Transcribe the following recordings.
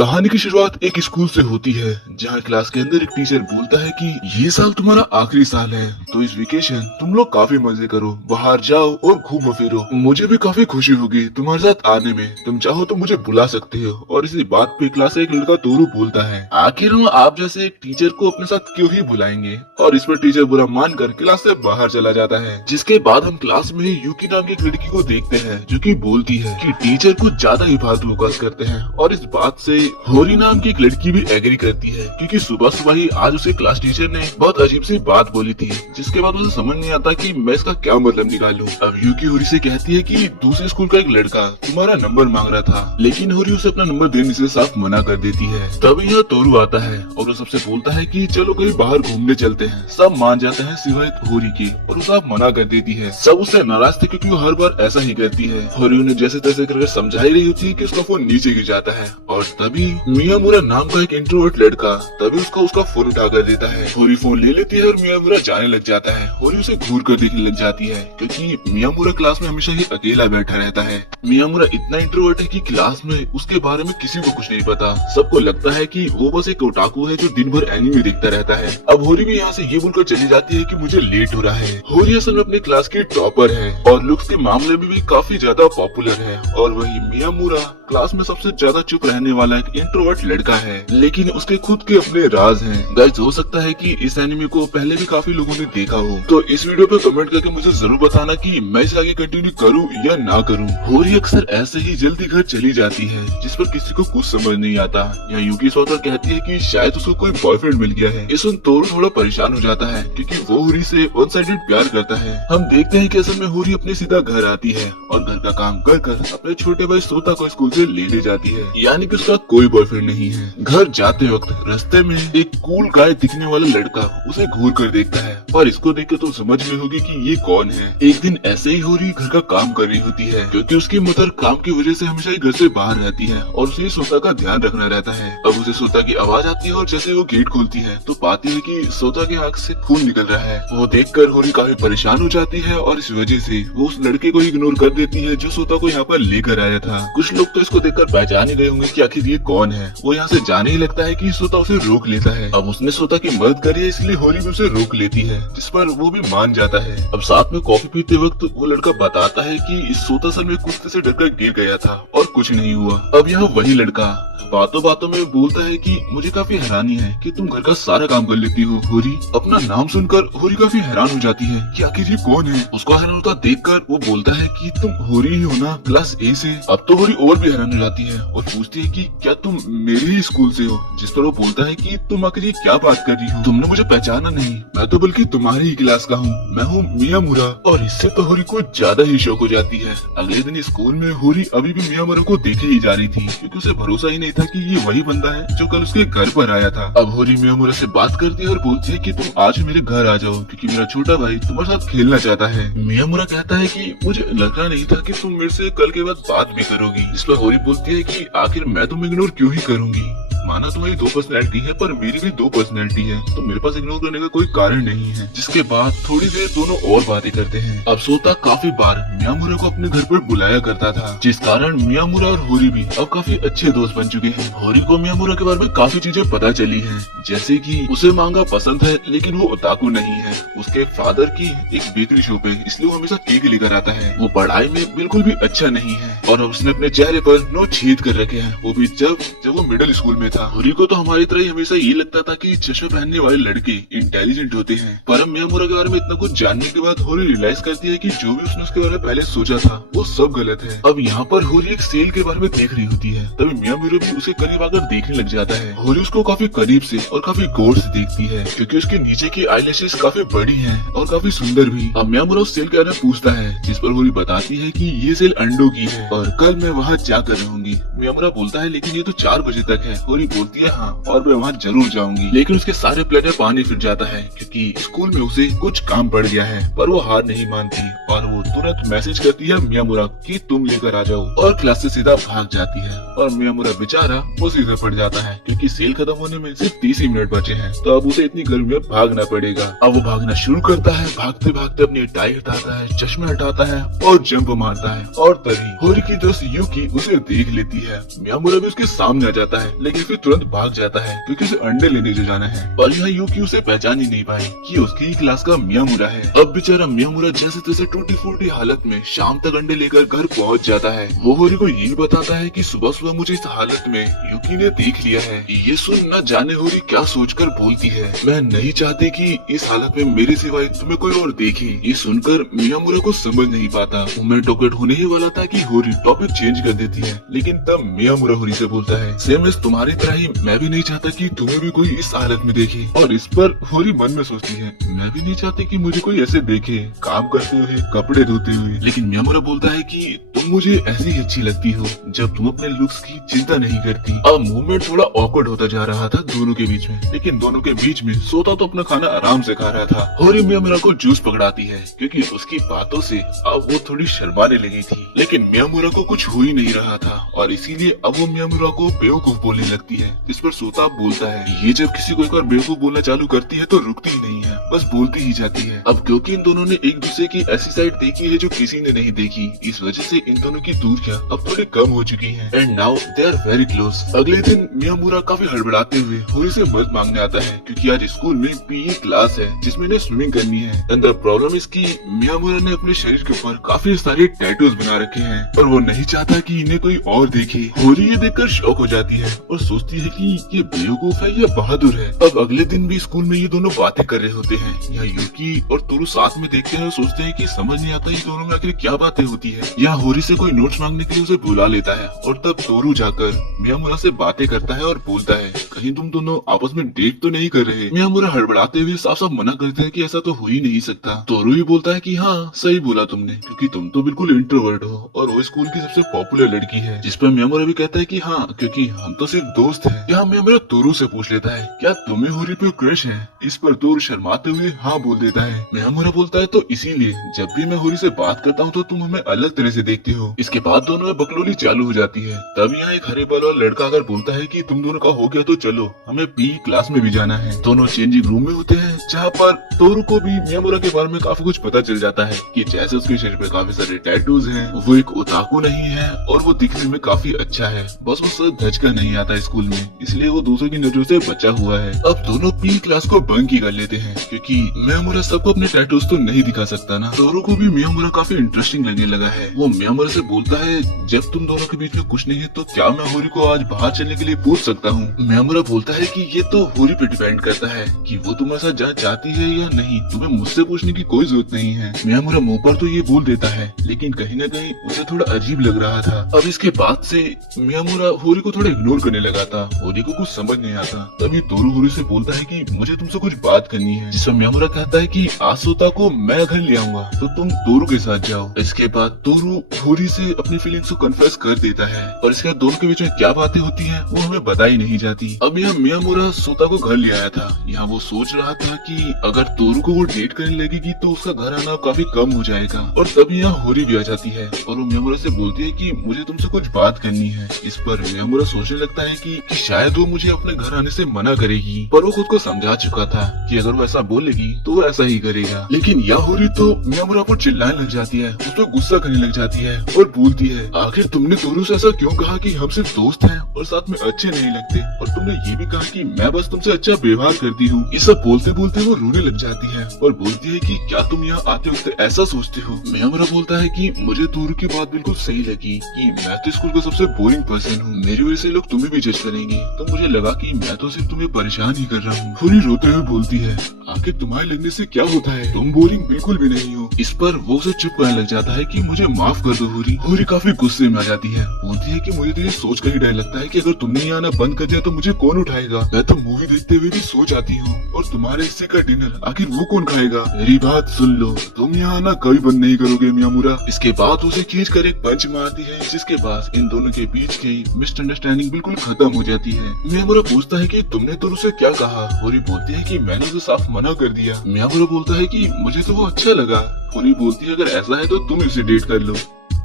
कहानी की शुरुआत एक स्कूल से होती है जहाँ क्लास के अंदर एक टीचर बोलता है कि ये साल तुम्हारा आखिरी साल है, तो इस वेकेशन तुम लोग काफी मजे करो, बाहर जाओ और घूमो फिरो। मुझे भी काफी खुशी होगी तुम्हारे साथ आने में, तुम चाहो तो मुझे बुला सकते हो। और इसी बात पे क्लास से एक लड़का तोरू बोलता है, आखिर हम आप जैसे एक टीचर को अपने साथ क्यों ही बुलाएंगे। और इस पर टीचर बुरा मानकर क्लास से बाहर चला जाता है। जिसके बाद हम क्लास में ही यूकी नाम की एक लड़की को देखते हैं जो कि बोलती है कि टीचर कुछ ज्यादा ही फालतू बकवास करते हैं। और इस बात से होरी नाम की एक लड़की भी एग्री करती है, क्योंकि सुबह सुबह ही आज उसे क्लास टीचर ने बहुत अजीब सी बात बोली थी, जिसके बाद उसे समझ नहीं आता कि मैं इसका क्या मतलब निकालूं। अब यूकी होरी से कहती है कि दूसरे स्कूल का एक लड़का तुम्हारा नंबर मांग रहा था, लेकिन होरी उसे अपना नंबर देने से साफ मना कर देती है। तभी यहाँ तोरू आता है और वो सबसे बोलता है कि चलो कहीं बाहर घूमने चलते हैं। सब मान जाते हैं सिवाय होरी के, और वो साफ मना कर देती है। सब उससे नाराज थे क्योंकि वो हर बार ऐसा ही करती है। होरी उन्हें जैसे तैसे करके समझा ही रही होती है कि उसका फोन नीचे गिर जाता है, और तभी मियामुरा नाम का एक इंट्रोवर्ट लड़का तभी उसका फोन उठा कर देता है। होरी फोन ले लेती है और मियामुरा जाने लग जाता है। होरी उसे घूर कर देखने लग जाती है, क्योंकि मियामुरा क्लास में हमेशा ही अकेला बैठा रहता है। मियामुरा इतना इंट्रोवर्ट है कि क्लास में उसके बारे में किसी को कुछ नहीं पता। सबको लगता है कि वो बस एक ओटाकू है जो दिन भर एनीमे देखता रहता है। अब होरी भी यहाँ से ये बोलकर चली जाती है कि मुझे लेट हो रहा है। होरी असल में अपने क्लास की टॉपर है और लुक्स के मामले में भी काफी ज्यादा पॉपुलर है, और वही मियामुरा क्लास में सबसे ज्यादा चुप रहने वाला एक इंट्रोवर्ट लड़का है, लेकिन उसके खुद के अपने राज हैं। गाइस, हो सकता है कि इस एनिमे को पहले भी काफी लोगों ने देखा हो, तो इस वीडियो पे कमेंट करके मुझे जरूर बताना कि मैं इसे आगे कंटिन्यू करूं या ना करूं। होरी अक्सर ऐसे ही जल्दी घर चली जाती है, जिस पर किसी को कुछ समझ नहीं आता। यहाँ यूकी स्वतः कहती है कि शायद उसको कोई बॉयफ्रेंड मिल गया है। इस तोरू थोड़ा परेशान हो जाता है, क्योंकि वो होरी से वन साइडेड प्यार करता है। हम देखते हैं कि असल में होरी अपने सीधा घर आती है और घर का काम कर कर अपने छोटे भाई सोता को स्कूल से ले जाती है, यानी कि उसका कोई बॉयफ्रेंड नहीं है। घर जाते वक्त रास्ते में एक कूल गाय दिखने वाला लड़का उसे घूर कर देखता है, और इसको देख के तो समझ में होगी कि ये कौन है। एक दिन ऐसे ही होरी घर का काम कर रही होती है, क्योंकि उसकी मदर काम की वजह से हमेशा ही घर से बाहर रहती है और उसे सोता का ध्यान रखना रहता है। अब उसे सोता की आवाज आती है और जैसे वो गेट खोलती है तो पाती है कि सोता के आंख से खून निकल रहा है। वो देखकर होरी काफी परेशान हो जाती है, और इस वजह से वो उस लड़के को इग्नोर कर देती है जो सोता को यहाँ पर लेकर आया था। कुछ लोग तो इसको देखकर पहचान ही गए होंगे कि आखिर ये कौन है। वो यहाँ से जाने ही लगता है कि सोता उसे रोक लेता है। अब उसने सोता की मदद करी है, इसलिए होरी भी उसे रोक लेती है, जिस पर वो भी मान जाता है। अब साथ में कॉफी पीते वक्त वो लड़का बताता है कि इस सोता असल में कुत्ते से डरकर गिर गया था और कुछ नहीं हुआ। अब यहाँ वही लड़का बातों बातों में बोलता है कि मुझे काफी हैरानी है कि तुम घर का सारा काम कर लेती हो। होरी अपना नाम सुनकर होरी काफी हैरान हो जाती है कि आखिर ये कौन है। उसको हैरान होता देखकर वो बोलता है कि तुम होरी ही हो ना, क्लास ए से। अब तो होरी और भी हैरान हो जाती है और पूछती है कि क्या तुम मेरे ही स्कूल से हो, जिस पर वो बोलता है कि तुम आखिर ये क्या बात कर रही हो, तुमने मुझे पहचाना नहीं, मैं तो बल्कि तुम्हारी ही क्लास का हूँ, मैं हूँ मियामुरा। और इससे तो होरी को ज्यादा ही शौक हो जाती है। अगले दिन स्कूल में होरी अभी भी मियामुरा को देखे ही जा रही थी, क्योंकि उसे भरोसा ही नहीं था कि ये वही बंदा है जो कल उसके घर पर आया था। अब होरी मियामुरा से बात करती है और बोलती है कि तुम आज मेरे घर आ जाओ, क्योंकि मेरा छोटा भाई तुम्हारे साथ खेलना चाहता है। मियामुरा कहता है कि मुझे लगा नहीं था कि तुम मेरे से कल के बाद बात भी करोगी। इस पर होरी बोलती है कि आखिर मैं तुम्हें इग्नोर क्यों ही करूंगी, माना तुम्हारी दो पर्सनैलिटी है पर मेरी भी दो पर्सनैलिटी है, तो मेरे पास इग्नोर करने का कोई कारण नहीं है। जिसके बाद थोड़ी देर दोनों और बातें करते हैं। अब सोता काफी बार मियामुरा को अपने घर पर बुलाया करता था, जिस कारण मियामुरा और होरी भी अब काफी अच्छे दोस्त बन चुके हैं। होरी को मियामुरा के बारे में काफी चीजें पता चली हैं, जैसे कि उसे मांगा पसंद है लेकिन वो ओताकू नहीं है, उसके फादर की एक बेकरी शॉप है इसलिए वो हमेशा केक लेकर आता है, वो पढ़ाई में बिल्कुल भी अच्छा नहीं है, और उसने अपने चेहरे पर 9 छेद कर रखे हैं, वो भी जब वो मिडिल स्कूल में था। होरी को तो हमारी तरह ही हमेशा ये लगता था कि चश्मे पहनने वाले लड़के इंटेलिजेंट होते हैं, पर अब मियामुरा के बारे में इतना कुछ जानने के बाद होरी रियलाइज करती है कि जो भी उसने उसके बारे में पहले सोचा था वो सब गलत है। अब यहाँ पर होरी एक सेल के बारे में देख रही होती है, तभी मियामुरा भी उसे करीब आकर देखने लग जाता है। होरी उसको काफी करीब से और काफी गौर से देखती है, क्योंकि उसके नीचे की आईलैशेस काफी बड़ी हैं और काफी सुंदर भी। अब मियामुरा उस सेल के बारे में पूछता है, जिस पर होरी बताती है कि ये सेल अंडों की है और कल मैं वहाँ जाकर रहूंगी। मियामुरा बोलता है लेकिन ये तो 4 बजे तक है। होरी होरी बोलती है हाँ, और मैं वहाँ जरूर जाऊंगी। लेकिन उसके सारे प्लान में पानी फिर जाता है क्योंकि स्कूल में उसे कुछ काम पड़ गया है। पर वो हार नहीं मानती और वो तुरंत मैसेज करती है मियामुरा कि तुम लेकर आ जाओ, और क्लास से सीधा भाग जाती है। और मियामुरा बेचारा वो सीधे पड़ जाता है क्योंकि सेल खत्म होने में सिर्फ 30 ही मिनट बचे हैं, तो अब उसे इतनी गर्मी में भागना पड़ेगा। अब वो भागना शुरू करता है, भागते भागते अपनी टाई हटाता है, चश्मा हटाता है और जंप मारता है। और तभी होरी की दोस्त यूकी उसे देख लेती है। मियामुरा भी उसके सामने आ जाता है लेकिन फिर तुरंत भाग जाता है क्योंकि उसे अंडे लेने जो जाना है। पर यहाँ यूकी उसे पहचान ही नहीं पाई कि उसकी ही क्लास का मियामुरा है। अब बेचारा मियामुरा जैसे तैसे टूटी फूटी हालत में शाम तक अंडे लेकर घर पहुँच जाता है। वो होरी को ये बताता है कि सुबह सुबह मुझे इस हालत में यूकी ने देख लिया है। ये सुन न जाने होरी क्या सोचकर बोलती है, मैं नहीं चाहती कि इस हालत में मेरे सिवाय तुम्हें कोई और देखे। ये सुनकर मियामुरा को समझ नहीं पाता। मैं टॉकेट होने ही वाला था कि होरी टॉपिक चेंज कर देती है, लेकिन तब मियामुरा होरी से बोलता है, सेम एज तुम्हारी तरह ही मैं भी नहीं चाहता कि तुम्हें भी कोई इस हालत में देखे। और इस पर होरी मन में सोचती है, मैं भी नहीं चाहती कि मुझे कोई ऐसे देखे काम करते हुए, कपड़े धोते हुए। लेकिन मियामुरा बोलता है कि तुम मुझे ऐसी ही अच्छी लगती हो जब तुम अपने लुक्स की चिंता नहीं करती। अब मूवमेंट थोड़ा ऑकवर्ड होता जा रहा था दोनों के बीच में, लेकिन दोनों के बीच में सोता तो अपना खाना आराम से खा रहा था। होरी मियामुरा को जूस पकड़ाती है क्योंकि उसकी बातों से अब वो थोड़ी शर्माने लगी थी। लेकिन मियामुरा को कुछ हो ही नहीं रहा था और इसीलिए अब वो मियामुरा को बेवकूफ बोलने लगती है। इस पर सोता बोलता है, ये जब किसी को एक बार बेवकूफ बोलना चालू करती है तो रुकती ही नहीं है, बस बोलती ही जाती है। अब क्योंकि इन दोनों ने एक दूसरे की ऐसी साइड देखी है जो किसी ने नहीं देखी, इस वजह से इन दोनों की दूरियां अब थोड़ी कम हो चुकी हैं। And now they are very close. अगले दिन मियामुरा काफी हड़बड़ाते हुए होरी से मदद मांगने आता है क्योंकि आज स्कूल में पीई क्लास है जिसमें इन्हें स्विमिंग करनी है। एंड द प्रॉब्लम इज कि मियामुरा ने अपने शरीर के ऊपर काफी सारे टैटूज बना रखे हैं और वो नहीं चाहता कि इन्हें कोई और देखे। होरी ये देखकर शॉक हो जाती है और सोचती है कि ये बेवकूफ है या बहादुर है। अब अगले दिन भी स्कूल में ये दोनों बातें कर रहे होते हैं। यहाँ यूकी और तोरू साथ में देखते हैं और सोचते हैं कि समझ नहीं आता ये दोनों में आखिर क्या बातें होती है। यहाँ होरी से कोई नोट्स मांगने के लिए उसे बुला लेता है और तब तोरू जाकर मियामुरा से बातें करता है और बोलता है, कहीं तुम दोनों आपस में डेट तो नहीं कर रहे। मियामुरा हड़बड़ाते हुए साफ साफ मना करते हैं कि ऐसा तो हो ही नहीं सकता। तोरू ही बोलता है कि हाँ सही बोला तुमने, क्योंकि तुम तो बिल्कुल इंट्रोवर्ट हो और वो स्कूल की सबसे पॉपुलर लड़की है। जिस पर मियामुरा भी कहता है कि हाँ, क्योंकि हम तो सिर्फ दोस्त हैं। यहाँ मियामुरा तोरू से पूछ लेता है, क्या तुम्हें होरी पे क्रश है? इस पर तोरू शर्माते हुए हाँ बोल देता है। मियामुरा बोलता है, तो इसीलिए जब भी मैं होरी से बात करता हूँ तो तुम हमें अलग तरह से देखती हो। इसके बाद दोनों में बकलोली चालू हो जाती है। तब यहाँ एक हरे बाल वाला लड़का अगर बोलता है कि तुम दोनों का हो गया तो चलो हमें पी क्लास में भी जाना है। दोनों चेंजिंग रूम में होते हैं जहाँ पर तोरू को भी मियामुरा के बारे में काफी कुछ पता चल जाता है कि जैसे उसके शरीर पे काफी सारे टैटूज हैं, वो एक ओताकू नहीं है और वो दिखने में काफी अच्छा है, बस वो सब धज का नहीं आता स्कूल में, इसलिए वो दूसरों की नजरों से बचा हुआ है। अब दोनों पी क्लास को बंक ही कर लेते हैं क्योंकि मियामुरा सबको अपने टैटूज तो नहीं दिखा सकता ना। तोरू को भी मियामुरा काफी इंटरेस्टिंग लगने लगा है। वो मियामुरा से बोलता है, जब तुम दोनों के बीच में कुछ नहीं है तो क्या मैं होरी को आज बाहर चलने के लिए पूछ सकता हूँ? मियामुरा बोलता है कि ये तो होरी पे डिपेंड करता है कि वो तुम्हारे साथ जाना चाहती है या नहीं, तुम्हें मुझसे पूछने की कोई जरूरत नहीं है। मियामुरा मुंह पर तो ये बोल देता है लेकिन कहीं न कहीं उसे थोड़ा अजीब लग रहा था। अब इसके बाद से मियामुरा होरी को थोड़ा इग्नोर करने लगा था। होरी को कुछ समझ नहीं आता। तभी तोरू होरी से बोलता है कि मुझे तुमसे कुछ बात करनी है, जिसमें मियामुरा कहता है कि आसोता को मैं घर ले आऊंगा तो तुम तोरू के साथ जाओ। इसके बाद तोरू होरी से अपनी फीलिंग्स को कन्फेस कर देता है और इसके बाद दोनों के बीच में क्या बातें होती है वो हमें बताई नहीं जाती। अब यहाँ मियामुरा सोता को घर ले आया था। यहाँ वो सोच रहा था कि अगर तोरू को वो डेट करने लगेगी तो उसका घर आना काफी कम हो जाएगा। और तब यहाँ होरी भी आ जाती है और वो मियामुरा से बोलती है कि मुझे तुमसे कुछ बात करनी है। इस पर मियामुरा सोचने लगता है कि शायद वो मुझे अपने घर आने से मना करेगी, पर वो खुद को समझा चुका था कि अगर वो ऐसा बोलेगी तो वो ऐसा ही करेगा। लेकिन यह होरी तो मियामुरा पर चिल्लाने लग जाती है, उस पर गुस्सा करने लग जाती है और बोलती है, आखिर तुमने तोरू से ऐसा क्यों कहा कि हम सिर्फ दोस्त हैं और साथ में अच्छे नहीं लगते, और तुमने ये भी कहा कि मैं बस तुमसे अच्छा व्यवहार करती हूँ। ये सब बोलते बोलते वो रोने लग जाती है और बोलती है कि क्या तुम यहाँ आते वक्त ऐसा सोचते हो? मियामुरा बोलता है कि मुझे तोरू की बात बिल्कुल सही लगी कि मैं तो स्कूल का सबसे बोरिंग पर्सन हूँ, मेरी वजह से लोग तुम्हें भी जज करेंगे, तो मुझे लगा कि मैं तो सिर्फ तुम्हें परेशान ही कर रहा हूँ। होरी रोते हुए बोलती है, आखिर तुम्हारे लगने से क्या होता है, तुम बोरिंग बिल्कुल भी नहीं हो। इस पर वो उसे चुप करने लग जाता है कि मुझे माफ कर दो होरी। होरी काफी गुस्से में आ जाती है, बोलती है कि मुझे तो ये सोच कर ही डर लगता है कि अगर तुमने यहाँ आना बंद कर दिया तो मुझे कौन उठाएगा। मैं तो मूवी देखते हुए भी सो जाती हूँ और तुम्हारे हिस्से का डिनर आखिर वो कौन खाएगा? मेरी बात सुन लो, तुम यहाँ आना कभी बंद नहीं करोगे मियामुरा। इसके बाद उसे खींच कर एक पंच मारती है, जिसके बाद इन दोनों के बीच की मिसअंडरस्टैंडिंग बिल्कुल खत्म खत्म हो जाती है। मियामुरा पूछता है कि तुमने तो उसे क्या कहा। होरी बोलती है कि मैंने उसे साफ मना कर दिया। मियामुरा बोलता है कि मुझे तो वो अच्छा लगा। होरी बोलती है अगर ऐसा है तो तुम इसे डेट कर लो।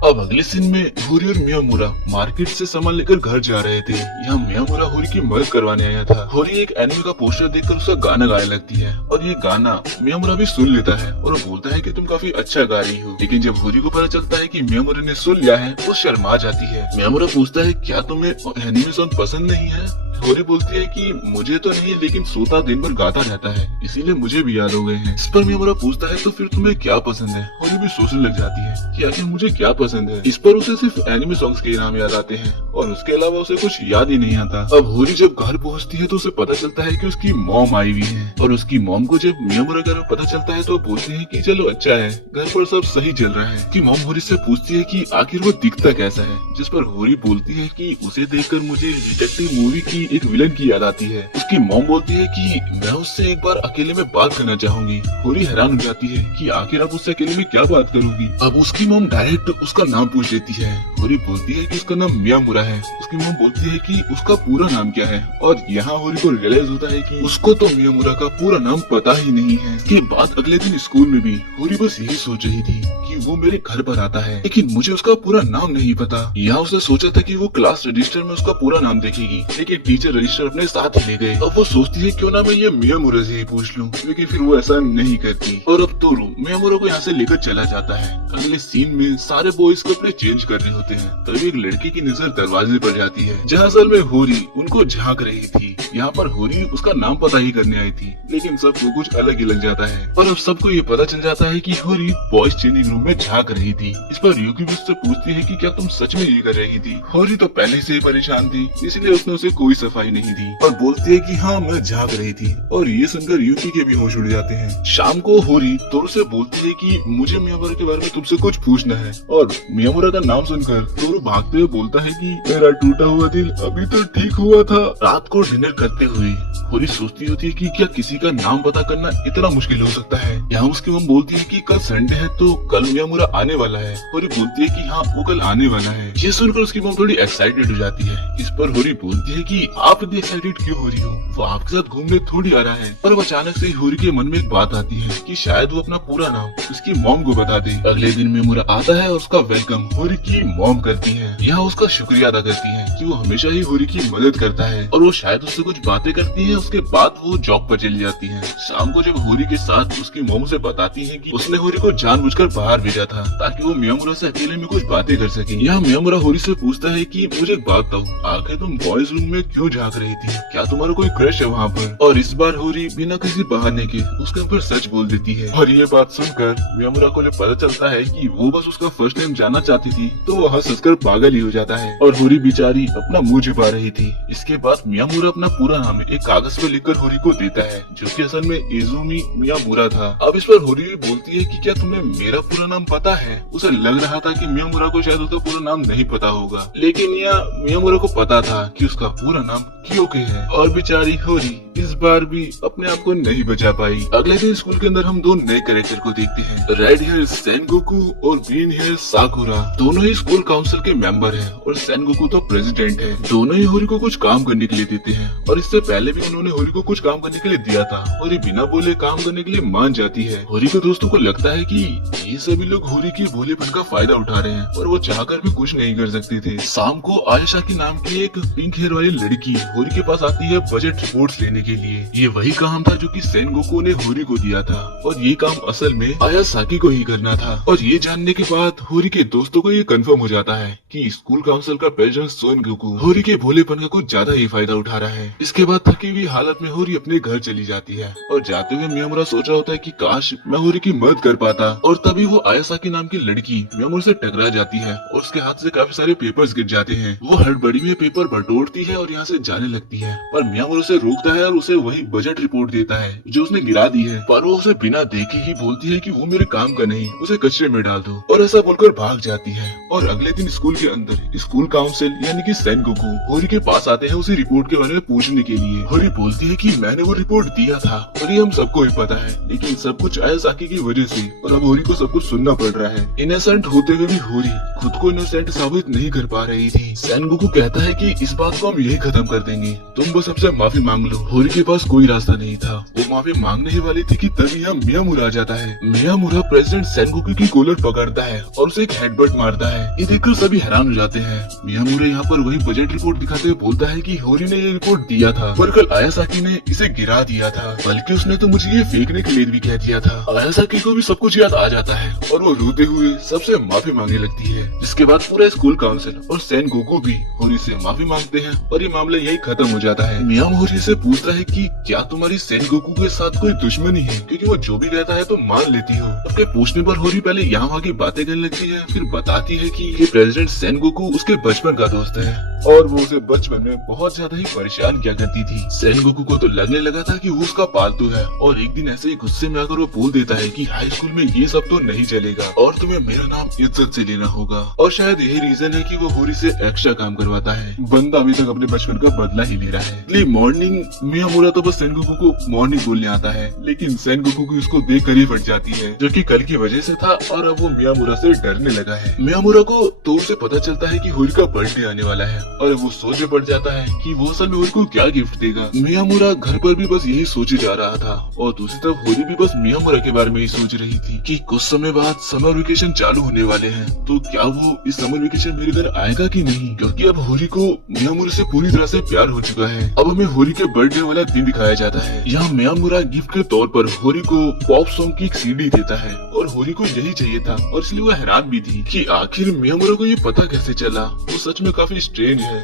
अब अगले सीन में होरी और मियामुरा मार्केट से सामान लेकर घर जा रहे थे। यहाँ मियामुरा होरी की मदद करवाने आया था। होरी एक एनिमे का पोस्टर देखकर उसका गाना गाने लगती है और ये गाना मियामुरा भी सुन लेता है और वो बोलता है कि तुम काफी अच्छा गा रही हो। लेकिन जब होरी को पता चलता है कि मियामुरा ने सुन लिया है वो शर्मा जाती है। मियामुरा पूछता है क्या तुम्हें एनिमे सॉन्ग पसंद नहीं है। होरी बोलती है कि मुझे तो नहीं, लेकिन सोता दिन भर गाता रहता है इसीलिए मुझे भी याद हो गए हैं। इस पर मियामुरा पूछता है तो फिर तुम्हें क्या पसंद है। होरी भी सोचने लग जाती है कि आखिर मुझे क्या पसंद है। इस पर उसे सिर्फ एनिमे सॉन्ग्स के नाम याद आते हैं और उसके अलावा उसे कुछ याद ही नहीं आता। अब होरी जब घर पहुंचती है तो उसे पता चलता है कि उसकी मॉम आई हुई है और उसकी मॉम को जब मियामुरा के बारे में पता चलता है तो बोलते हैं कि चलो अच्छा है, घर पर सब सही चल रहा है। कि मॉम होरी से पूछती है कि आखिर वो दिखता कैसा है। जिस पर होरी बोलती है कि उसे देखकर मुझे डिटेक्टिव मूवी की एक विलन की याद आती है। उसकी मॉम बोलती है कि मैं उससे एक बार अकेले में बात करना चाहूंगी। होरी हैरान हो जाती है कि आखिर आप उससे अकेले में क्या बात करोगी। अब उसकी मॉम डायरेक्ट उसका नाम पूछ लेती है। होरी बोलती है कि उसका नाम मियामुरा है। उसकी मॉम बोलती है कि उसका पूरा नाम क्या है और यहाँ होरी को रियलाइज होता है कि उसको तो मियामुरा का पूरा नाम पता ही नहीं है। इसके बाद अगले दिन स्कूल में भी होरी बस यही सोच रही थी कि वो मेरे घर पर आता है लेकिन मुझे उसका पूरा नाम नहीं पता। यहाँ उसने सोचा था कि वो क्लास रजिस्टर में उसका पूरा नाम देखेगी लेकिन टीचर रजिस्टर अपने साथ ही ले गए। अब वो सोचती है क्यों ना मैं ये मियामुरा से ही पूछ लूं, लेकिन फिर वो ऐसा नहीं करती और अब तोरू मियामुरा को यहाँ से लेकर चला जाता है। अगले सीन में सारे बॉयज कपड़े चेंज कर रहे होते हैं तभी एक लड़की की नजर दरवाजे पर जाती है जहाँ असल में होरी उनको झांक रही थी। यहाँ पर होरी उसका नाम पता ही करने आई थी लेकिन सबको कुछ अलग ही लग जाता है और अब सबको ये पता चल जाता है कि होरी बॉयज चेंजिंग रूम में झांक रही थी। इस पर यूकी भी उससे पूछती है कि क्या तुम सच में ये कर रही थी। होरी तो पहले से ही परेशान थी इसलिए उसने उसे कोई सफाई नहीं दी और बोलती है कि हाँ मैं झांक रही थी और ये सुनकर यूकी के भी होश उड़ जाते हैं। शाम को होरी तोरू से बोलती है कि मुझे मियामुरा के बारे में तुमसे कुछ पूछना है और मियामुरा का नाम सुनकर तोरू भागते हुए बोलता है कि मेरा टूटा हुआ दिल अभी तो ठीक हुआ था। रात को डिनर करते हुए होरी सोचती होती है कि क्या किसी का नाम पता करना इतना मुश्किल हो सकता है। यहाँ उसकी मम बोलती है कि कल संडे है तो कल मियामुरा आने वाला है। होरी बोलती है कि हाँ वो कल आने वाला है। ये सुनकर उसकी मम थोड़ी एक्साइटेड हो जाती है। इस पर होरी बोलती है कि आप इतनी एक्साइटेड क्यों हो रही हो, वो आपके साथ घूमने थोड़ी आ रहा है। पर वो अचानक से होरी के मन में एक बात आती है कि शायद वो अपना पूरा नाम उसकी मॉम को बता दे। अगले दिन मियामुरा आता है और उसका वेलकम होरी की मॉम करती है। यहाँ उसका शुक्रिया अदा करती है कि वो हमेशा ही होरी की मदद करता है और वो शायद उससे कुछ बातें करती है। उसके बाद वो जॉब पर चली जाती है। शाम को जब होरी के साथ उसकी मॉम से बताती है कि उसने होरी को जानबूझकर बाहर भेजा था ताकि वो मियामुरा से अकेले में कुछ बातें कर सके। यहाँ मियामुरा होरी से पूछता है कि मुझे एक बात बताओ, आखिर तुम बॉयज रूम में क्यों झांक रही थी, क्या तुम्हारा कोई क्रश है वहाँ पर। और इस बार होरी बिना किसी बहाने के उसके ऊपर सच बोल देती है और ये बात सुनकर मियामुरा को जब पता चलता है कि वो बस उसका फर्स्ट टाइम जानना चाहती थी तो वो हंस हंसकर पागल ही हो जाता है और होरी बेचारी अपना मुंह छिपा रही थी। इसके बाद मियामुरा अपना पूरा नाम एक कागज पर लिखकर होरी को देता है जो कि असल में इजुमी मियामुरा था। अब इस पर होरी भी बोलती है कि क्या तुम्हें मेरा पूरा नाम पता है। उसे लग रहा था कि मियामुरा को शायद उसका पूरा नाम नहीं पता होगा लेकिन यह मियामुरा को पता था कि उसका पूरा नाम क्योके है और बेचारी होरी इस बार भी अपने आप को नहीं बचा पाई। अगले दिन स्कूल के अंदर हम दो नए कैरेक्टर को देखते हैं। रेड हेयर सेनगोकू और ग्रीन हेयर साकुरा दोनों ही स्कूल काउंसिल के मेंबर हैं और सेनगोकू तो प्रेसिडेंट है। दोनों ही होरी को कुछ काम करने के लिए देते हैं और इससे पहले भी उन्होंने होरी को कुछ काम करने के लिए दिया था। होरी बिना बोले काम करने के लिए मान जाती है। होरी के दोस्तों को लगता है कि ये सभी लोग होरी की भोलेपन का फायदा उठा रहे हैं और वो चाहकर भी कुछ नहीं कर सकते थे। शाम को आयशा के नाम की एक पिंक हेयर वाली लड़की होरी के पास आती है बजट रिपोर्ट्स लेने के लिए। ये वही काम था जो कि सेनगोकू ने होरी को दिया था और ये काम असल में आयासाकी को ही करना था। और ये जानने के बाद होरी के दोस्तों को ये कंफर्म हो जाता है कि स्कूल काउंसिल का प्रेसिडेंट सेनगोकू होरी के भोलेपन का कुछ ज्यादा ही फायदा उठा रहा है। इसके बाद थकी हुई हालत में होरी अपने घर चली जाती है और जाते हुए मियामुरा सोच रहा होता है कि काश मैं होरी की मदद कर पाता। और तभी वो आयासाकी नाम की लड़की मियामुरा से टकरा जाती है और उसके हाथ से काफी सारे पेपर्स गिर जाते हैं। वो हड़बड़ी में पेपर बटोरती है और यहाँ से जाने लगती है पर मियामुरा उसे रोकता है और उसे वही बजट रिपोर्ट देता है जो उसने गिरा दी है। पर वो उसे बिना देखे ही बोलती है कि वो मेरे काम का नहीं, उसे कचरे में डाल दो और ऐसा बोलकर भाग जाती है। और अगले दिन स्कूल के अंदर स्कूल काउंसिल यानी कि सेनगोकू होरी के पास आते हैं उसे रिपोर्ट के बारे में पूछने के लिए। होरी बोलती है कि मैंने वो रिपोर्ट दिया था और ये हम सबको ही पता है, लेकिन सब कुछ आयासाकी की वजह से, और अब होरी को सब कुछ सुनना पड़ रहा है। इनोसेंट होते हुए भी होरी खुद को इनोसेंट साबित नहीं कर पा रही थी। सेनगोकू कहता है कि इस बात को हम यही खत्म कर देंगे, तुम बस हमसे माफी मांग लो। होरी के पास कोई रास्ता नहीं था, वो माफी मांगने ही वाली थी कि तभी यहाँ मियामुरा आ जाता है। मियामुरा प्रेसिडेंट सेनगोकू की कॉलर पकड़ता है और उसे एक हेडबट मारता है। ये देखकर सभी हैरान हो जाते हैं। मियामुरा यहाँ पर वही बजट रिपोर्ट दिखाते हुए बोलता है कि होरी ने ये रिपोर्ट दिया था, पर कल आयासाकी ने इसे गिरा दिया था, बल्कि उसने तो मुझे ये फेंकने के लिए भी कह दिया था। आयासाकी को भी सब कुछ याद आ जाता है और वो रोते हुए सबसे माफी मांगने लगती है। जिसके बाद पूरा स्कूल काउंसिल और सेनगोकू भी होरी से माफी मांगते हैं और ये मामला यही खत्म हो जाता है। मियामुरा होरी से पूछता है कि क्या तुम्हारी सेनगोकू के साथ कोई दुश्मनी है, क्योंकि वो जो भी कहता है तो मान लेती हो। उसके पूछने पर होरी पहले यहाँ वहाँ की बातें करने लगती है, फिर बताती है कि प्रेसिडेंट सेनगोकू उसके बचपन का दोस्त है और वो उसे बचपन में बहुत ज्यादा ही परेशान किया करती थी। सेनगोकू को तो लगने लगा था कि वो उसका पालतू है, और एक दिन ऐसे ही गुस्से में आकर वो बोल देता है कि हाई स्कूल में ये सब तो नहीं चलेगा और तुम्हें मेरा नाम इज्जत से लेना होगा। और शायद यही रीजन है कि वो होरी से एक्स्ट्रा काम करवाता है। बंदा अभी तक अपने बचपन का बदला ही ले रहा है। इसलिए मॉर्निंग मियामुरा तो बस सेनगोकू को मॉर्निंग बोलने आता है, लेकिन सेनगोकू की उसको देख कर ही फट जाती है, जो कि कल की वजह से था, और अब वो मियामुरा से डरने लगा है। मियामुरा को तोर से पता चलता है कि होरी का बर्थडे आने वाला है और वो सोच में पड़ जाता है कि वो असल में होरी को क्या गिफ्ट देगा। मियामुरा घर पर भी बस यही सोचे जा रहा था और दूसरी तरफ होरी भी बस मियामुरा के बारे में ही सोच रही थी कि कुछ समय बाद समर वेकेशन चालू होने वाले हैं, तो क्या वो इस समर वेकेशन मेरे घर आएगा कि नहीं, क्योंकि अब होरी को मियामुरा से पूरी तरह से प्यार हो चुका है। अब हमें होरी के बर्थडे वाला दिन दिखाया जाता है। यहाँ मियामुरा गिफ्ट के तौर पर होरी को पॉप सॉन्ग की एक सीडी देता है और होरी को यही चाहिए था, और इसलिए वो हैरान भी थी कि आखिर मियामुरा को ये पता कैसे चला। वो सच में काफी स्ट्रेंज है।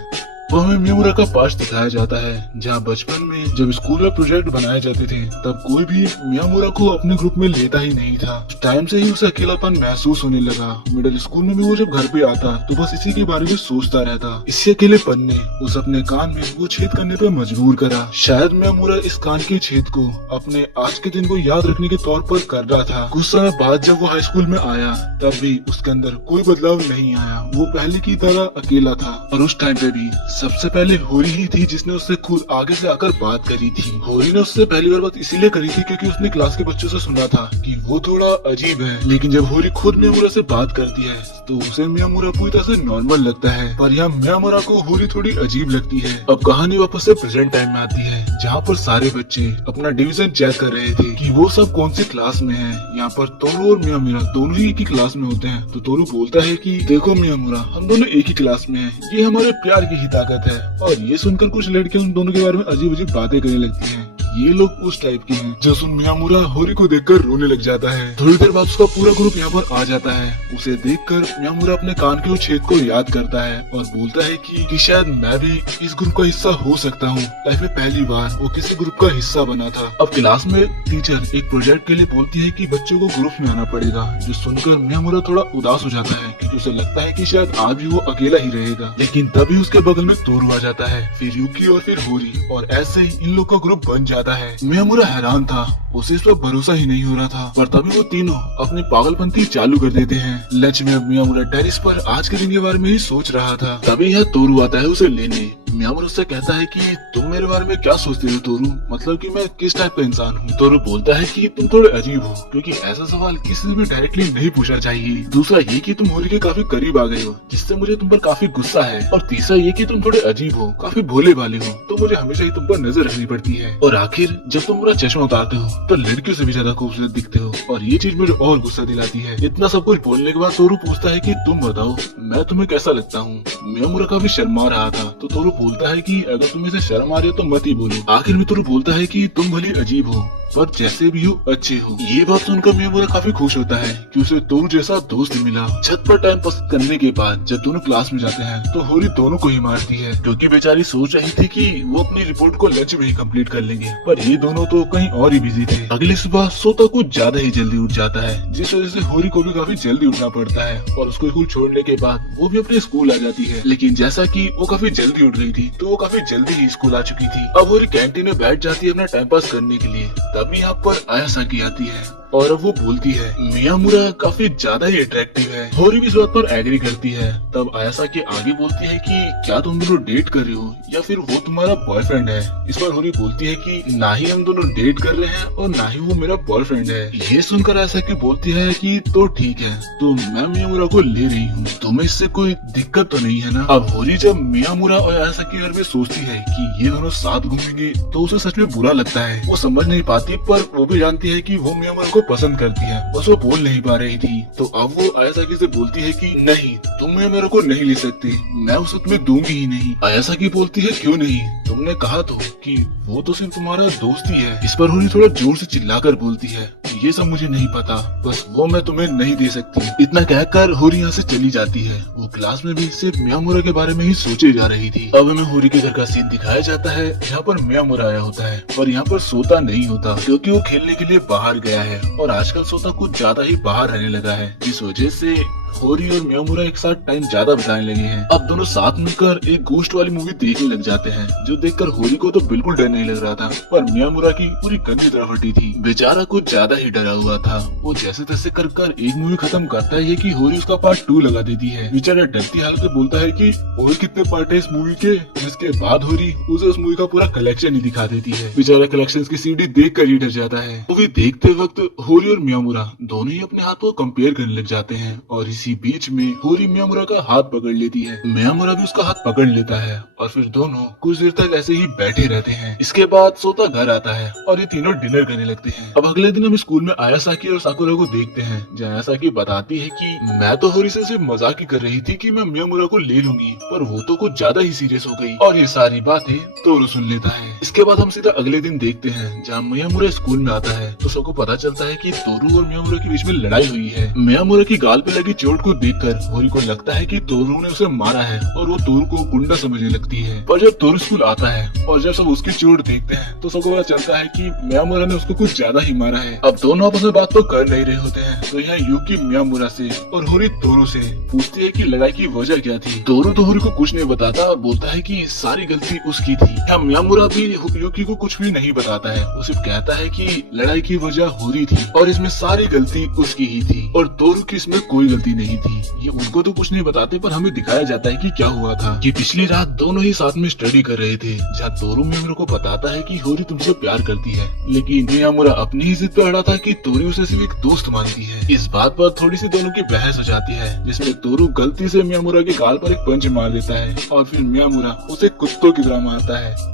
वो हमें मियामुरा का पास्ट दिखाया जाता है, जहाँ बचपन में जब स्कूल में प्रोजेक्ट बनाए जाते थे तब कोई भी मियामुरा को अपने ग्रुप में लेता ही नहीं था। टाइम से ही उसे अकेलापन महसूस होने लगा। मिडिल स्कूल में भी वो जब घर पे आता तो बस इसी के बारे में सोचता रहता। इसी अकेलेपन ने उस अपने कान में वो छेद करने पर मजबूर करा। शायद मियामुरा इस कान के छेद को अपने आज के दिन को याद रखने के तौर पर कर रहा था। कुछ समय बाद जब वो हाई स्कूल में आया तब भी उसके अंदर कोई बदलाव नहीं आया। वो पहले की तरह अकेला था, और उस टाइम पे भी सबसे पहले होरी ही थी जिसने उससे खुद आगे से आकर बात करी थी। होरी ने उससे पहली बार बात इसीलिए करी थी क्योंकि उसने क्लास के बच्चों से सुना था कि वो थोड़ा अजीब है, लेकिन जब होरी खुद मियामुरा से बात करती है तो उसे मियामुरा पूरी तरह से नॉर्मल लगता है, पर यहाँ मियामुरा को होरी थोड़ी अजीब लगती है। अब कहानी वापस से प्रेजेंट टाइम में आती है, जहाँ पर सारे बच्चे अपना डिवीजन चेक कर रहे थे कि वो सब कौन सी क्लास में है। यहाँ पर तोरू और मियामुरा दोनों ही एक ही क्लास में होते हैं, तो तोरू बोलता है कि देखो मियामुरा, हम दोनों एक ही क्लास में हैं, ये हमारे प्यार की ही ताकत है। और ये सुनकर कुछ लड़कियां उन दोनों के बारे में अजीब अजीब बातें करने लगती हैं। ये लोग उस टाइप के हैं जो सुन मियामुरा होरी को देखकर रोने लग जाता है। थोड़ी देर बाद उसका पूरा ग्रुप यहाँ पर आ जाता है। उसे देखकर मियामुरा अपने कान के उस छेद को याद करता है और बोलता है कि शायद मैं भी इस ग्रुप का हिस्सा हो सकता हूँ। लाइफ में पहली बार वो किसी ग्रुप का हिस्सा बना था। अब क्लास में टीचर एक प्रोजेक्ट के लिए बोलती है कि बच्चों को ग्रुप में आना पड़ेगा, जो सुनकर मियामुरा थोड़ा उदास हो जाता है क्योंकि उसे लगता है कि शायद आज भी वो अकेला ही रहेगा। लेकिन तभी उसके बगल में तोरू आ जाता है, फिर यूकी और फिर होरी, और ऐसे ही इन लोग का ग्रुप बन जाता है। मियामुरा हैरान था, उसे इस पर भरोसा ही नहीं हो रहा था, पर तभी वो तीनों अपनी पागलपंती चालू कर देते हैं। लंच में मियामुरा टेरिस पर आज के दिन के बारे में ही सोच रहा था, तभी यह तोरू आता है उसे लेने। मियामुरा उससे कहता है कि तुम मेरे बारे में क्या सोचते हो तोरू, मतलब कि मैं किस टाइप का इंसान हूँ। तोरू बोलता है कि तुम थोड़े अजीब हो, क्योंकि ऐसा सवाल किसी से भी डायरेक्टली नहीं पूछना चाहिए। दूसरा ये कि तुम होरी के काफी करीब आ गए हो, जिससे मुझे तुम पर काफी गुस्सा है। और तीसरा ये कि तुम थोड़े अजीब हो, काफी भोले भाले हो, तो मुझे हमेशा ही तुम पर नजर रखनी पड़ती है। और आखिर जब तुम पूरा चश्मा उतारते हो तो लड़कियों से भी ज्यादा खूबसूरत दिखते हो, और ये चीज मुझे और गुस्सा दिलाती है। इतना सब कुछ बोलने के बाद तोरू पूछता है कि तुम बताओ मैं तुम्हें कैसा लगता हूँ। मियामुरा काफी शर्मा रहा था, तो तोरू बोलता है कि अगर तुम्हें से शर्म आ रही हो तो मत ही बोलो। आखिर में तोरू बोलता है कि तुम भले अजीब हो पर जैसे भी हो अच्छे हो। ये बात सुनकर मियामुरा काफी खुश होता है कि उसे तोरू जैसा दोस्त मिला। छत पर टाइम पास करने के बाद जब दोनों क्लास में जाते हैं तो होरी दोनों को ही मारती है, क्योंकि बेचारी सोच रही थी कि वो अपनी रिपोर्ट को लंच में ही कंप्लीट कर लेंगे, पर ये दोनों तो कहीं और ही बिजी थे। अगली सुबह सोता कुछ ज्यादा ही जल्दी उठ जाता है, जिस वजह से होरी को भी काफी जल्दी उठना पड़ता है, और उसको स्कूल छोड़ने के बाद वो भी अपने स्कूल आ जाती है। लेकिन जैसा कि वो काफी जल्दी उठ गई थी तो वो काफी जल्दी ही स्कूल आ चुकी थी। अब होरी कैंटीन में बैठ जाती है अपना टाइम पास करने के लिए। तभी यहाँ पर आयासाकी आती है। और अब वो बोलती है मियामुरा काफी ज्यादा ही अट्रैक्टिव है। होरी भी इस बात पर एग्री करती है। तब आयासाकी आगे बोलती है कि क्या तुम दोनों डेट कर रहे हो या फिर वो तुम्हारा बॉयफ्रेंड है। इस पर होरी बोलती है कि ना ही हम दोनों डेट कर रहे हैं और ना ही वो मेरा बॉयफ्रेंड है। ये सुनकर आयासाकी बोलती है कि तो ठीक है, तो मैं मियामुरा को ले रही हूँ, तुम्हें इससे कोई दिक्कत तो नहीं है ना। अब होरी जब मियामुरा और आयासाकी के बारे में सोचती है कि ये दोनों साथ घूमेंगे तो उसे सच में बुरा लगता है। वो समझ नहीं पाती, पर वो भी जानती है कि वो मियामुरा को पसंद करती है, बस वो बोल नहीं पा रही थी। तो अब वो आयासाकी से बोलती है कि नहीं, तुम मियामुरा को नहीं ले सकती, मैं उसे तुम्हें दूंगी ही नहीं। आयासाकी बोलती है क्यों नहीं, तुमने कहा तो कि वो तो सिर्फ तुम्हारा दोस्त ही है। इस पर होरी थोड़ा जोर से चिल्लाकर बोलती है ये सब मुझे नहीं पता, बस वो मैं तुम्हें नहीं दे सकती। इतना कहकर होरी यहाँ से चली जाती है। वो क्लास में भी सिर्फ मियामुरा के बारे में ही सोचे जा रही थी। अब हमें होरी के घर का सीन दिखाया जाता है जहाँ पर मियामुरा आया होता है, पर यहाँ पर सोता नहीं होता क्योंकि वो खेलने के लिए बाहर गया है। और आजकल सोता कुछ ज्यादा ही बाहर रहने लगा है, जिस वजह से होरी और मियामुरा एक साथ टाइम ज्यादा बिताने लगे हैं। अब दोनों साथ मिलकर एक गोश्त वाली मूवी देखने लग जाते हैं, जो देखकर होरी को तो बिल्कुल डर नहीं लग रहा था, पर मियामुरा की पूरी कंधी तरफ हटी थी। बेचारा कुछ ज्यादा ही डरा हुआ था। वो जैसे तैसे कर एक मूवी खत्म करता है कि होरी उसका पार्ट 2 लगा देती है। बेचारा डरती हाल से बोलता है कि और कितने पार्ट है इस मूवी के। जिसके बाद होरी उसे उस मूवी का पूरा कलेक्शन ही दिखा देती है। बेचारा कलेक्शन की सीडी देख कर ही डर जाता है। मूवी देखते वक्त होरी और मियामुरा दोनों ही अपने हाथ को कंपेयर करने लग जाते हैं और इसी बीच में होरी मियामुरा का हाथ पकड़ लेती है। मियामुरा भी उसका हाथ पकड़ लेता है और फिर दोनों कुछ देर तक ऐसे ही बैठे रहते हैं। इसके बाद सोता घर आता है और ये तीनों डिनर करने लगते हैं। अब अगले दिन हम स्कूल में आयासाकी और साकुरा को देखते हैं, जहाँ आयासाकी बताती है कि मैं तो होरी से सिर्फ मजाक ही कर रही थी कि मैं मियामुरा को ले लूंगी, पर वो तो कुछ ज्यादा ही सीरियस हो गई। और ये सारी बातें तोरू सुन लेता है। इसके बाद हम सीधा अगले दिन देखते हैं, जहाँ मियामुरा स्कूल में आता है तो सबको पता चलता है कि तोरू और मियामुरा के बीच में लड़ाई हुई है। मियामुरा की गाल पे लगी चोट को देखकर होरी को लगता है कि तोरू ने उसे मारा है और वो तोरू को गुंडा समझने लगती है। पर जब तोरू स्कूल आता है और जब सब उसकी चोट देखते हैं तो सबको पता चलता है कि मियामुरा ने उसको कुछ ज्यादा ही मारा है। अब दोनों आपस में बात तो कर नहीं रहे होते हैं, तो यहाँ यूकी मियामुरा से और होरी तोरू से पूछती है कि लड़ाई की वजह क्या थी। तोरू तो होरी को कुछ नहीं बताता, बोलता है कि सारी गलती उसकी थी। यहाँ मियामुरा भी यूकी को कुछ भी नहीं बताता है, वो सिर्फ कहता है कि लड़ाई की वजह होरी थी और इसमें सारी गलती उसकी ही थी और तोरू की इसमें कोई गलती नहीं थी। ये उनको तो कुछ नहीं बताते, पर हमें दिखाया जाता है कि क्या हुआ था। कि पिछली रात दोनों ही साथ में स्टडी कर रहे थे, जहाँ तोरू मियामुरा को बताता है कि होरी तुमसे प्यार करती है, लेकिन मियामुरा अपनी ही जिद पे अड़ा था कि तोरू उसे सिर्फ एक दोस्त मानती है। इस बात पर थोड़ी सी दोनों की बहस हो जाती है, जिसमें तोरू गलती से मियामुरा के गाल पर एक पंच मार देता है और फिर मियामुरा उसे कुत्तों की तरह मारता है।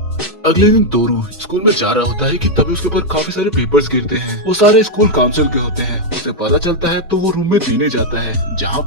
अगले दिन तोरू स्कूल में जा रहा होता है कि तभी उसके ऊपर काफी सारे पेपर्स गिरते हैं। वो सारे स्कूल काउंसिल के होते हैं। उसे पता चलता है तो वो रूम में देने जाता है, जहाँ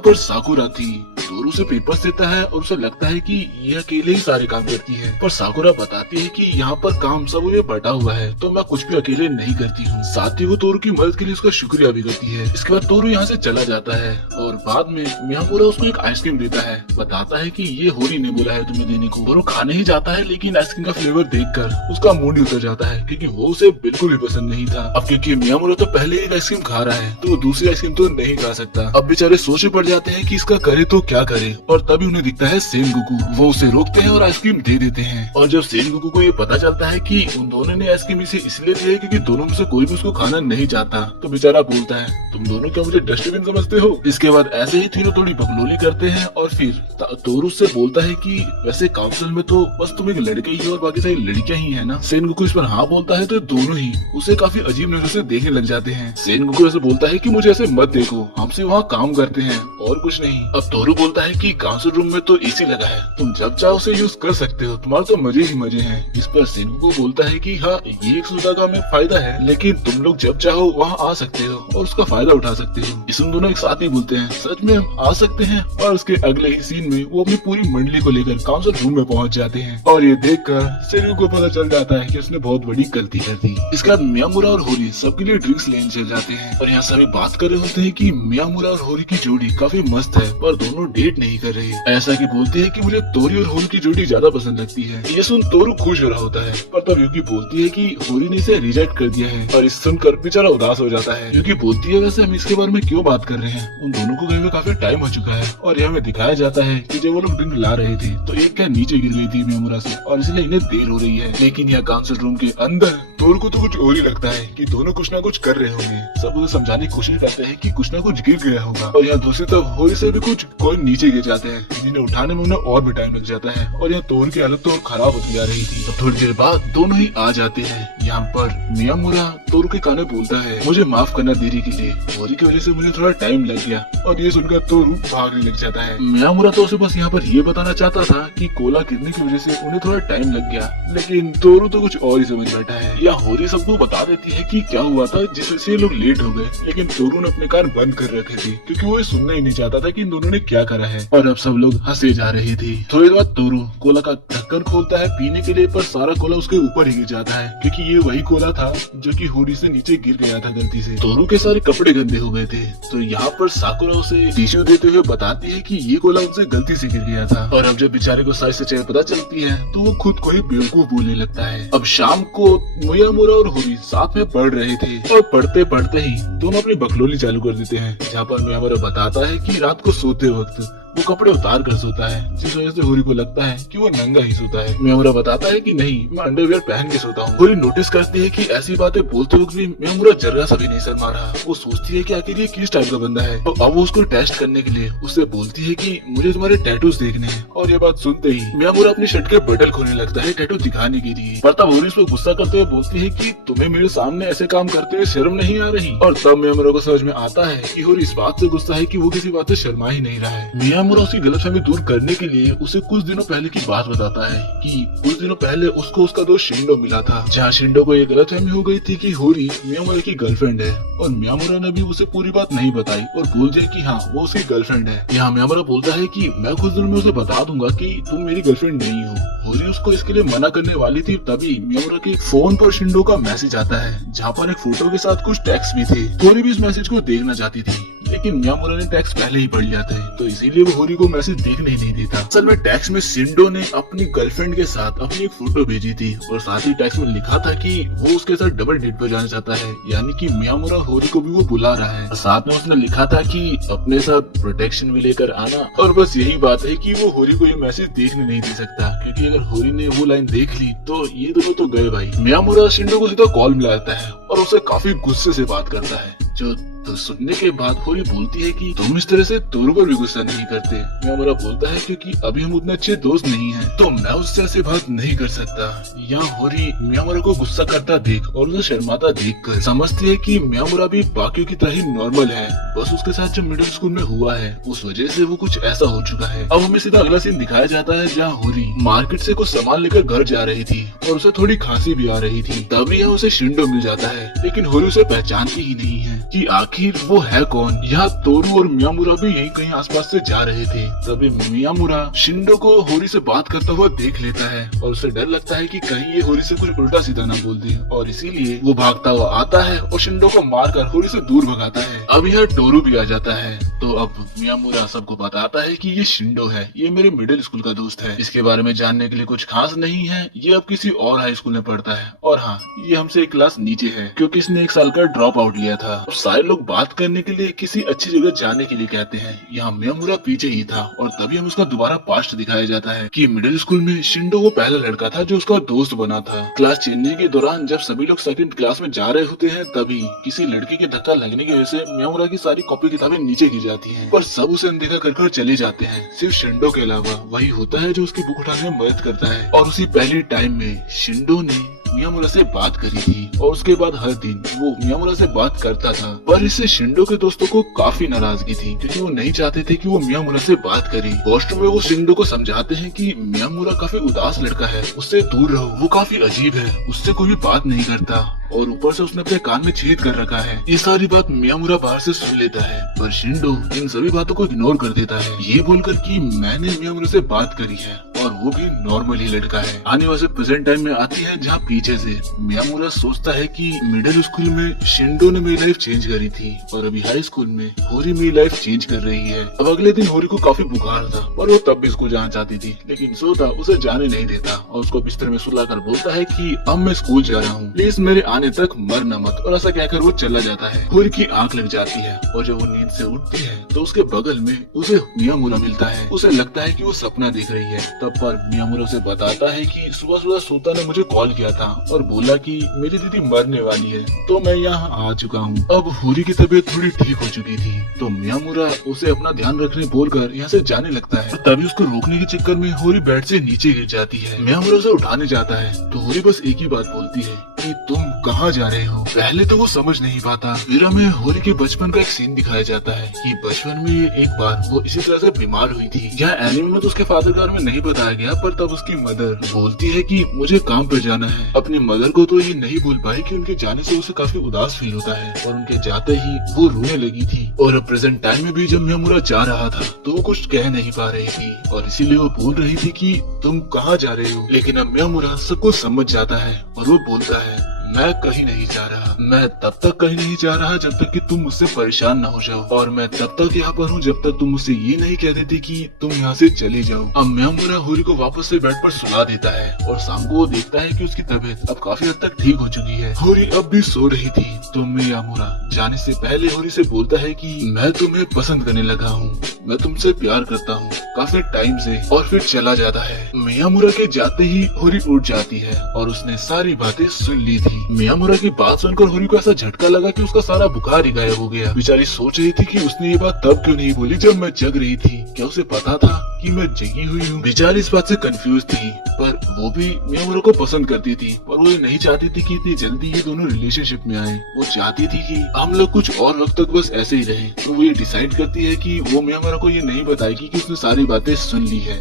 पर साकुरा थी। तोरू से पेपर्स देता है और उसे लगता है कि ये अकेले ही सारे काम करती है, पर साकुरा बताती है कि यहाँ पर काम सब उन्हें बटा हुआ है, तो मैं कुछ भी अकेले नहीं करती हूँ। साथ ही वो तोरू की मदद के लिए उसका शुक्रिया भी करती है। इसके बाद तोरू यहाँ से चला जाता है और बाद में मियामुरा उसको एक आइसक्रीम देता है, बताता है कि ये होरी ने बोला है तुम्हें देने को। तोरू खाने ही जाता है, लेकिन आइसक्रीम का फ्लेवर देखकर उसका मूड ही उतर जाता है, क्योंकि वो उसे बिल्कुल भी पसंद नहीं था। अब क्योंकि मियामुरा तो पहले एक आइसक्रीम खा रहा है, तो वो दूसरी आइसक्रीम तो नहीं खा सकता। अब बेचारे सोच में पड़ जाते हैं कि इसका करे तो क्या करे, और तभी उन्हें दिखता है सेनगोकू। वो उसे रोकते हैं और आइसक्रीम दे देते हैं। और जब सेनगोकू को ये पता चलता है कि उन दोनों ने आइसक्रीम इसे इसलिए दी है क्योंकि दोनों में से कोई भी उसको खाना नहीं चाहता, तो बेचारा बोलता है तुम दोनों क्या मुझे डस्टबिन समझते हो। इसके बाद ऐसे ही तीनों थोड़ी बकलोली करते हैं और फिर तोरू से बोलता है कि वैसे काउंसिल में तो बस तुम एक लड़के ही हो और बाकी सारी लड़कियां ही है ना। सेनगोकू इस पर हाँ बोलता है, तो दोनों ही उसे काफी अजीब नजर से देखने लग जाते हैं। सेनगोकू ऐसे बोलता है कि मुझे ऐसे मत देखो, हम सिर्फ वहाँ काम करते हैं और कुछ नहीं। अब तोरू बोलता है कि काउंसिल रूम में तो एसी लगा है, तुम जब चाहो उसे यूज कर सकते हो, तुम्हारे तो मजे ही मजे हैं। इस पर सेनगोकू बोलता है कि हाँ ये एक सुविधा का हमें फायदा है, लेकिन तुम लोग जब चाहो वहाँ आ सकते हो और उसका फायदा उठा सकते हो। इसमें दोनों एक साथ ही बोलते हैं सच में हम आ सकते हैं, और उसके अगले ही सीन में वो अपनी पूरी मंडली को लेकर काउंसिल रूम में पहुंच जाते हैं। और ये देखकर सेनगोकू को पता चल जाता है कि उसने बहुत बड़ी गलती कर दी। इसके बाद मियामुरा और होरी सबके लिए ड्रिंक्स लेने चल जाते हैं और यहाँ सभी बात कर रहे होते हैं कि मियामुरा और होरी की जोड़ी काफी मस्त है, पर दोनों डेट नहीं कर रहे। ऐसा कि बोलते हैं कि मुझे तोरी और होरी की जोड़ी ज्यादा पसंद लगती है। ये सुन तोरू खुश हो रहा होता है, पर तब यूकी बोलती है कि होरी ने इसे रिजेक्ट कर दिया है, और इस सुनकर बेचारा उदास हो जाता है। यूकी बोलती है वैसे हम इसके बारे में क्यों बात कर रहे हैं, उन दोनों को गए हुए काफी टाइम हो चुका है। और यह हमें दिखाया जाता है कि जब वो लोग ड्रिंक ला रहे थे तो एक क्या नीचे गिर गई थी मियामुरा से, और इसलिए इन्हें में देर हो रही है। लेकिन यहाँ काउंसिल रूम के अंदर तोरू को तो कुछ और ही लगता है कि दोनों कुछ ना कुछ कर रहे होंगे। सब उसे समझाने की कोशिश करते हैं कि कुछ ना कुछ गिर गया होगा, और यहाँ दूसरी तरफ होरी से भी कुछ कोई नीचे गिर जाते हैं, जिन्हें उठाने में उन्हें और भी टाइम लग जाता है। और यहाँ तोरू की हालत तो और खराब होती जा रही थी। तो थोड़ी देर बाद दोनों ही आ जाते हैं। यहाँ पर मियामुरा तोरू के कान में बोलता है, मुझे माफ करना देरी के लिए, होरी की वजह से मुझे थोड़ा टाइम लग गया। और ये सुनकर तोरू भागने लग जाता है। मियामुरा तो उसे बस यहाँ पर ये बताना चाहता था कि कोला गिरने की वजह से उन्हें थोड़ा टाइम लग गया, लेकिन तोरू तो कुछ और ही समझ बैठा है। या होरी सबको बता देती है कि क्या हुआ था जिस वजह से लोग लेट हो गए, लेकिन तोरू ने अपने कान बंद कर रखे थे क्योंकि वो ये सुनना ही नहीं चाहता था कि इन दोनों ने क्या करा है। और अब सब लोग हंसे जा रहे थे। थोड़ी देर बाद तोरू कोला का ढक्कन खोलता है पीने के लिए, पर सारा कोला उसके ऊपर ही गिर जाता है क्योंकि ये वही कोला था जो कि होरी से नीचे गिर गया था गलती से। तोरू के सारे कपड़े गंदे हो गए थे। तो यहाँ पर साकुरा उसे टिश्यू देते हुए बताती है कि ये कोला उनसे गलती से गिर गया था। और अब जब बेचारे को सारी सच्चाई पता चलती है तो वो खुद को ही बेवकूफ बोलने लगता है। अब शाम को मियामुरा और होरी साथ में पढ़ रहे थे, और पढ़ते पढ़ते ही दोनों अपनी बकलोली चालू कर देते हैं, जहाँ पर मियामुरा बताता है कि रात को सोते वक्त वो कपड़े उतार कर सोता है, जिस वजह से होरी को लगता है कि वो नंगा ही सोता है। मियामुरा बताता है कि नहीं, मैं अंडरवियर पहन के सोता हूँ। होरी नोटिस करती है कि ऐसी बातें बोलते वक्त भी मियामुरा जरा सा भी नहीं शर्मा रहा। वो सोचती है कि आखिर ये किस टाइप का बंदा है। तो अब वो उसको टेस्ट करने के लिए उससे बोलती है कि मुझे तुम्हारे टैटूज देखने हैं। और ये बात सुनते ही मियामुरा अपनी शर्ट के बटन खोलने लगता है टैटू दिखाने के लिए। पर तब होरी उसको गुस्सा करते हुए बोलती है कि तुम्हें मेरे सामने ऐसे काम करते हुए शर्म नहीं आ रही। और तब मियामुरा को समझ में आता है कि होरी इस बात से गुस्सा है कि वो किसी बात से शर्मा ही नहीं रहा है। मियामुरा उसकी गलतफहमी दूर करने के लिए उसे कुछ दिनों पहले की बात बताता है कि कुछ दिनों पहले उसको उसका दोस्त शिंडो मिला था, जहाँ शिंडो को ये गलतफहमी हो गई थी कि होरी मियामुरा की गर्लफ्रेंड है। और मियामुरा ने भी उसे पूरी बात नहीं बताई और बोल दिया कि हाँ वो उसकी गर्लफ्रेंड है। यहाँ मियामुरा बोलता है कि मैं कुछ दिनों में उसे बता दूंगा कि तुम मेरी गर्लफ्रेंड नहीं हो। होरी उसको इसके लिए मना करने वाली थी, तभी मियामुरा के फोन पर शिंडो का मैसेज आता है, जहाँ पर एक फोटो के साथ कुछ टेक्स्ट भी थे। होरी भी इस मैसेज को देखना चाहती थी, लेकिन मियामुरा ने टेक्स्ट पहले ही पढ़ लिया था, तो इसीलिए वो होरी को मैसेज देखने ही नहीं देता। असल में टेक्स्ट में शिंडो ने अपनी गर्लफ्रेंड के साथ अपनी एक फोटो भेजी थी, और साथ ही टेक्स्ट में लिखा था कि वो उसके साथ डबल डेट पर जाना चाहता है, यानी कि मियामुरा होरी को भी वो बुला रहा है। साथ में उसने लिखा था कि अपने साथ प्रोटेक्शन भी लेकर आना। और बस यही बात है कि वो होरी को ये मैसेज देखने नहीं दे सकता, क्योंकि अगर होरी ने वो लाइन देख ली तो ये दोनों तो गए भाई। मियामुरा शिंडो को सीधा कॉल मिलाता है और उसे काफी गुस्से से बात करता है, जो तो सुनने के बाद होरी बोलती है कि तुम इस तरह से तोरू पर भी गुस्सा नहीं करते। मियामुरा बोलता है क्योंकि अभी हम उतने अच्छे दोस्त नहीं हैं, तो मैं उससे ऐसी बात नहीं कर सकता। यहाँ होरी मियामुरा को गुस्सा करता देख और उसे शर्माता देखकर समझती है कि मियामुरा भी बाकियों की तरह ही नॉर्मल है, बस उसके साथ जो मिडिल स्कूल में हुआ है उस वजह से वो कुछ ऐसा हो चुका है। अब हमें सीधा अगला सीन दिखाया जाता है, जहाँ होरी मार्केट से कुछ सामान लेकर घर जा रही थी और उसे थोड़ी खांसी भी आ रही थी। तभी यहाँ उसे शिंडो मिल जाता है, लेकिन होरी उसे पहचानती ही नहीं है कि आखिर वो है कौन। यहाँ तोरू और मियामुरा भी यहीं कहीं आसपास से जा रहे थे। तभी मियामुरा शिंडो को होरी से बात करता हुआ देख लेता है और उसे डर लगता है कि कहीं ये होरी से कुछ उल्टा सीधा ना बोल दे, और इसीलिए वो भागता हुआ आता है और शिंडो को मारकर होरी से दूर भगाता है। अब यहाँ टोरू भी आ जाता है। तो अब मियामुरा सबको बताता है कि ये शिंडो है, ये मेरे मिडिल स्कूल का दोस्त है, इसके बारे में जानने के लिए कुछ खास नहीं है, ये अब किसी और हाई स्कूल में पढ़ता है, और हाँ ये हमसे एक क्लास नीचे है क्योंकि इसने 1 साल का ड्रॉप आउट लिया था। सारे लोग बात करने के लिए किसी अच्छी जगह जाने के लिए कहते हैं। यहाँ मियामुरा पीछे ही था और तभी हमें उसका दोबारा पास्ट दिखाया जाता है कि मिडिल स्कूल में शिंडो वो पहला लड़का था जो उसका दोस्त बना था। क्लास चेंजिंग के दौरान जब सभी लोग सेकंड क्लास में जा रहे होते हैं, तभी किसी लड़की के धक्का लगने की वजह से मियामुरा की सारी कॉपी किताबें नीचे गिर जाती हैं, पर सब उसे अनदेखा कर चले जाते हैं। सिर्फ शिंडो के अलावा वही होता है जो उसकी बुक उठाने में मदद करता है। और उसी पहली टाइम में शिंडो ने मियामुरा से बात करी थी और उसके बाद हर दिन वो मियामुरा से बात करता था, पर इससे शिंडो के दोस्तों को काफी नाराजगी थी क्योंकि वो नहीं चाहते थे कि वो मियामुरा से बात करे। वॉशरूम में वो शिंडो को समझाते हैं कि मियामुरा काफी उदास लड़का है, उससे दूर रहो, वो काफी अजीब है, उससे कोई भी बात नहीं करता और ऊपर से उसने अपने कान में छेद कर रखा है। ये सारी बात मियामुरा बाहर से सुन लेता है, पर शिंडो इन सभी बातों को इग्नोर कर देता है, ये बोलकर कि मैंने मियामुरा से बात करी है और वो भी नॉर्मल ही लड़का है। आने वाले प्रेजेंट टाइम में आती है, जहाँ पीछे से मियामुरा सोचता है कि मिडिल स्कूल में शिंडो ने मेरी लाइफ चेंज करी थी और अभी हाई स्कूल में होरी मेरी लाइफ चेंज कर रही है। अब अगले दिन होरी को काफी बुखार था, पर वो तब भी स्कूल जाना चाहती थी, लेकिन सोता उसे जाने नहीं देता और उसको बिस्तर में सुलाकर बोलता है कि अब मैं स्कूल जा रहा हूँ, प्लीज मेरे आने तक मरना मत। और ऐसा कहकर वो चला जाता है। होरी की आंख लग जाती है और जब वो नींद से उठती है तो उसके बगल में उसे मियामुरा मिलता है। उसे लगता है कि वो सपना देख रही है। तब पर मियामुरा उसे बताता है कि सुबह सुबह सोता ने मुझे कॉल किया था और बोला कि मेरी दीदी मरने वाली है, तो मैं यहाँ आ चुका हूँ। अब होरी की तबीयत थोड़ी ठीक हो चुकी थी, तो मियामुरा उसे अपना ध्यान रखने बोलकर यहाँ से जाने लगता है। तभी उसको रोकने के चक्कर में होरी बेड से नीचे गिर जाती है। मियामुरा उसे उठाने जाता है तो होरी बस एक ही बात बोलती है कि तुम कहाँ जा रहे हो। पहले तो वो समझ नहीं पाता, फिर हमें होरी के बचपन का एक सीन दिखाया जाता है कि बचपन में एक बार वो इसी तरह से बीमार हुई थी। यहाँ एनिमे में तो उसके फादर के बारे में नहीं बताया गया, पर तब उसकी मदर बोलती है कि मुझे काम पे जाना है। अपनी मदर को तो ये नहीं बोल पाई कि उनके जाने से उसे काफी उदास फील होता है और उनके जाते ही वो रोने लगी थी। और प्रेजेंट टाइम में भी जब मियामुरा जा रहा था तो वो कुछ कह नहीं पा रही थी और इसीलिए वो बोल रही थी कि तुम कहाँ जा रहे हो। लेकिन अब मियामुरा सब कुछ समझ जाता है और वो बोलता है मैं कहीं नहीं जा रहा, मैं तब तक कहीं नहीं जा रहा जब तक कि तुम मुझसे परेशान न हो जाओ, और मैं तब तक यहाँ पर हूँ जब तक तुम मुझसे ये नहीं कह देते कि तुम यहाँ से चले जाओ। अब मियामुरा होरी को वापस से बेड पर सुला देता है और शाम को वो देखता है कि उसकी तबीयत अब काफी हद तक ठीक हो चुकी है। होरी अब भी सो रही थी तो मियामुरा जाने से पहले होरी से बोलता है कि मैं तुम्हें पसंद करने लगा हूँ, मैं तुमसे प्यार करता हूँ काफी टाइम से, और फिर चला जाता है। मियामुरा के जाते ही होरी उठ जाती है और उसने सारी बातें सुन ली थी। मियामुरा की बात सुनकर होरी को ऐसा झटका लगा कि उसका सारा बुखार ही गायब हो गया। बेचारी सोच रही थी कि उसने ये बात तब क्यों नहीं बोली जब मैं जग रही थी, क्या उसे पता था कि मैं जगी हुई हूँ। बेचारी इस बात से कंफ्यूज थी, पर वो भी मियामुरा को पसंद करती थी, पर वो ये नहीं चाहती थी कि इतनी जल्दी ये दोनों रिलेशनशिप में आए। वो चाहती थी कि हम लोग कुछ और वक्त तक बस ऐसे ही रहे। तो वो ये डिसाइड करती है कि वो मियामुरा को ये नहीं बताएगी कि उसने सारी बातें सुन ली है।